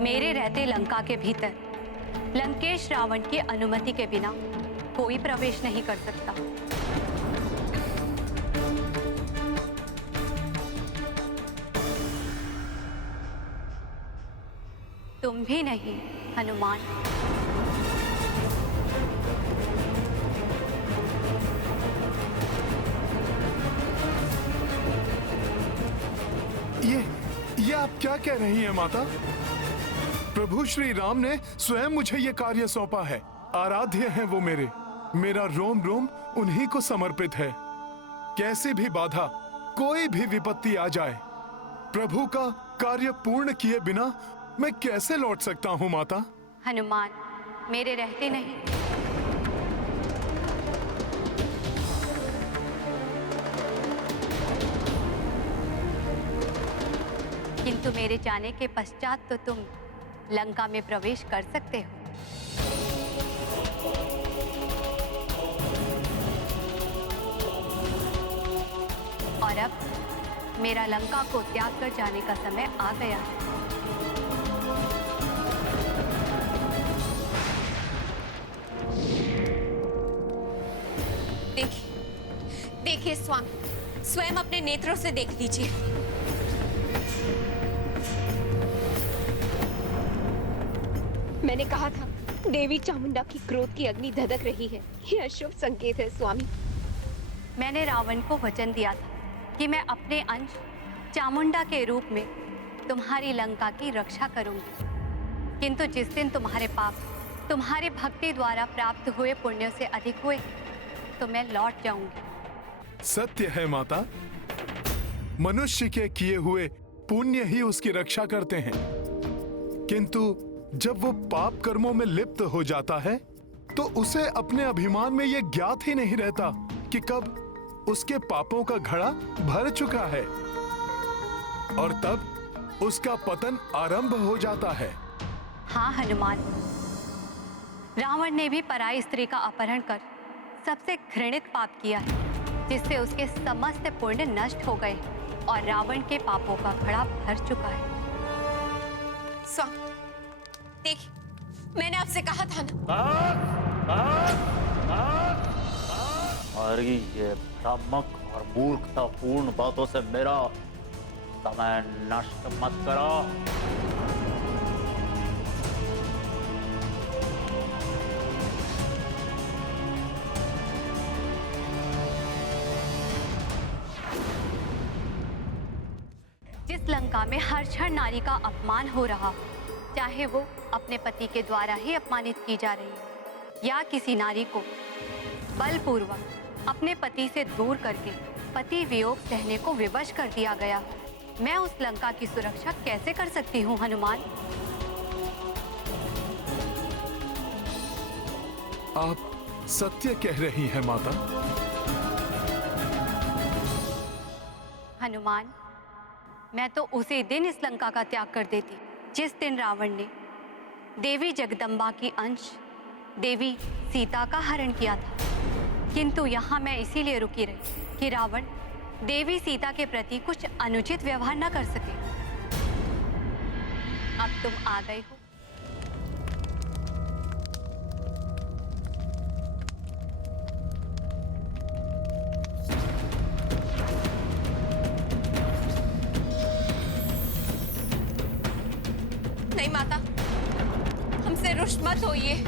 मेरे रहते लंका के भीतर लंकेश रावण की अनुमति के बिना कोई प्रवेश नहीं कर सकता। तुम भी नहीं हनुमान। ये आप क्या कह रही हैं माता? प्रभु श्री राम ने स्वयं मुझे ये कार्य सौंपा है। आराध्य हैं वो मेरे। मेरा रोम रोम उन्हीं को समर्पित है। कैसी भी बाधा, कोई भी विपत्ति आ जाए, प्रभु का कार्य पूर्ण किए बिना मैं कैसे लौट सकता हूँ माता? हनुमान, मेरे रहते नहीं। किंतु मेरे जाने के पश्चात तो तुम लंका में प्रवेश कर सकते हो। और अब मेरा लंका को त्याग कर जाने का समय आ गया है। देखिए स्वामी, स्वयं अपने नेत्रों से देख लीजिए। मैंने कहा था देवी चामुंडा की क्रोध की अग्नि धधक रही है। यह अशुभ संकेत है स्वामी। मैंने रावण को वचन दिया था कि मैं अपने अंश चामुंडा के रूप में तुम्हारी लंका की रक्षा करूंगी। किंतु जिस दिन तुम्हारे पाप तुम्हारी भक्ति द्वारा प्राप्त हुए पुण्य से अधिक हुए तो मैं लौट जाऊंगी। सत्य है माता, मनुष्य के किए हुए पुण्य ही उसकी रक्षा करते हैं। किंतु जब वो पाप कर्मों में लिप्त हो जाता है तो उसे अपने अभिमान में ये ज्ञात ही नहीं रहता कि कब उसके पापों का घड़ा भर चुका है और तब उसका पतन आरंभ हो जाता है। हाँ हनुमान, रावण ने भी पराई स्त्री का अपहरण कर सबसे घृणित पाप किया है, जिससे उसके समस्त पुण्य नष्ट हो गए और रावण के पापों का घड़ा भर चुका है। स्वामी देखिए, मैंने आपसे कहा था ना। और ये भ्रामक और मूर्खतापूर्ण बातों से मेरा समय नष्ट मत करो। जिस लंका में हर क्षण नारी का अपमान हो रहा, चाहे वो अपने पति के द्वारा ही अपमानित की जा रही है या किसी नारी को बलपूर्वक अपने पति से दूर करके पति वियोग सहने को विवश कर दिया गया, मैं उस लंका की सुरक्षा कैसे कर सकती हूँ हनुमान? आप सत्य कह रही हैं माता। हनुमान, मैं तो उसी दिन इस लंका का त्याग कर देती जिस दिन रावण ने देवी जगदम्बा की अंश देवी सीता का हरण किया था। किंतु यहाँ मैं इसीलिए रुकी रही कि रावण देवी सीता के प्रति कुछ अनुचित व्यवहार न कर सके। अब तुम आ गए हो। नहीं माता, हमसे रुष्ट मत होइए।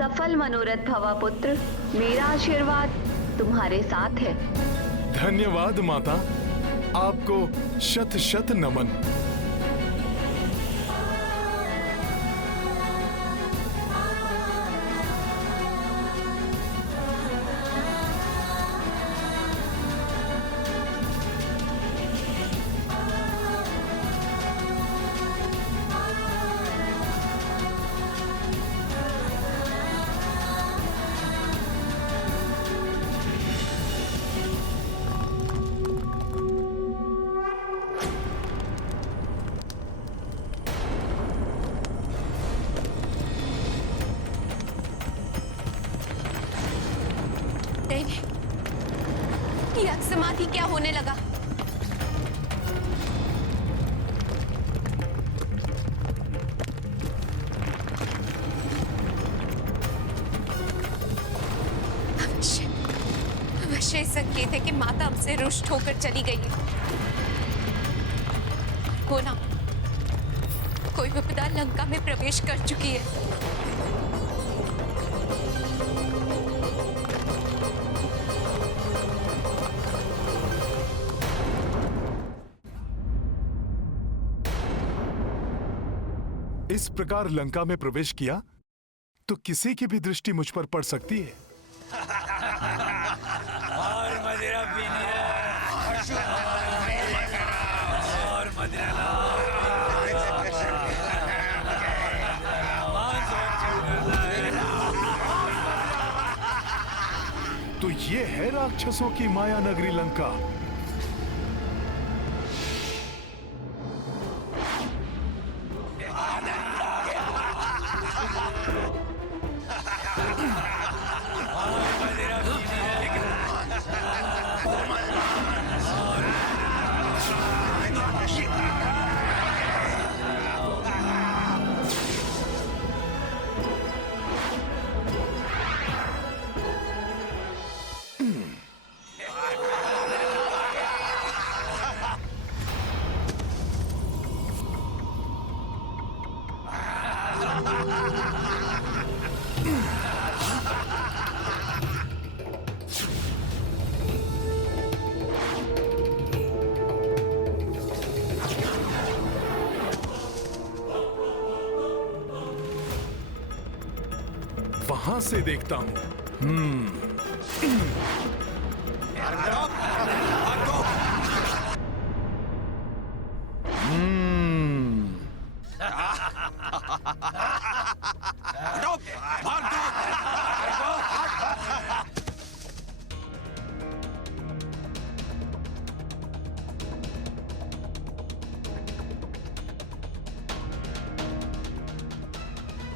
सफल मनोरथ भवा पुत्र, मेरा आशीर्वाद तुम्हारे साथ है। धन्यवाद माता, आपको शत शत नमन। यह समाधि क्या होने लगा? अक्षय संकेत है कि माता हमसे रुष्ट होकर चली गई है। वो ना कोई विपदा लंका में प्रवेश कर चुकी है। इस प्रकार लंका में प्रवेश किया तो किसी की भी दृष्टि मुझ पर पड़ सकती है। और मदिरा पीनी है, और मदिरा तो ये है राक्षसों की माया नगरी लंका। वहां से देखता हूं।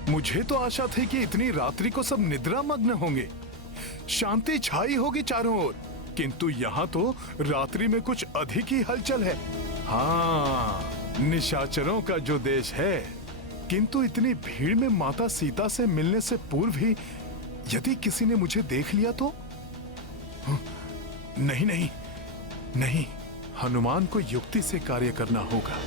मुझे तो आशा थी कि इतनी रात्रि को सब निद्रा मग्न होंगे, शांति छाई होगी चारों ओर, किंतु यहाँ तो रात्रि में कुछ अधिक ही हलचल है। हाँ, निशाचरों का जो देश है, किंतु इतनी भीड़ में माता सीता से मिलने से पूर्व ही यदि किसी ने मुझे देख लिया तो? नहीं नहीं नहीं, हनुमान को युक्ति से कार्य करना होगा।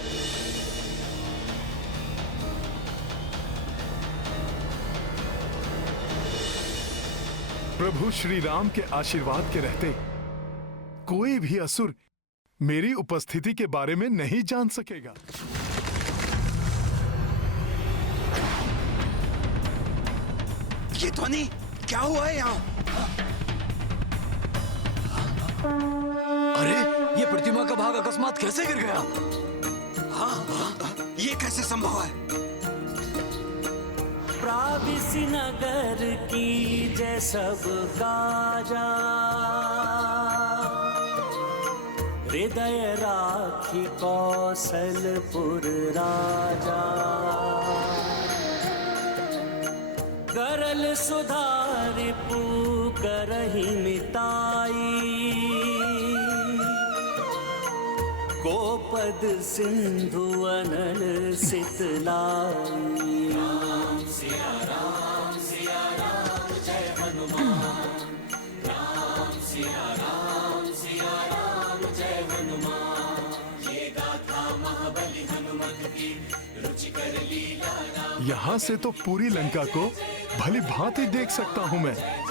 प्रभु श्री राम के आशीर्वाद के रहते कोई भी असुर मेरी उपस्थिति के बारे में नहीं जान सकेगा। ये ध्वनि क्या हुआ है यहाँ? अरे ये प्रतिमा का भाग अकस्मात कैसे गिर गया? हाँ, ये कैसे संभव है? प्राविसी नगर की जय सब काजा, हृदय राखी कौशलपुर राजा। करल सुधार पू करहि मिताई, गोपद सिंधु अनल सितलाई। यहाँ से तो पूरी लंका को भली भांति देख सकता हूँ मैं।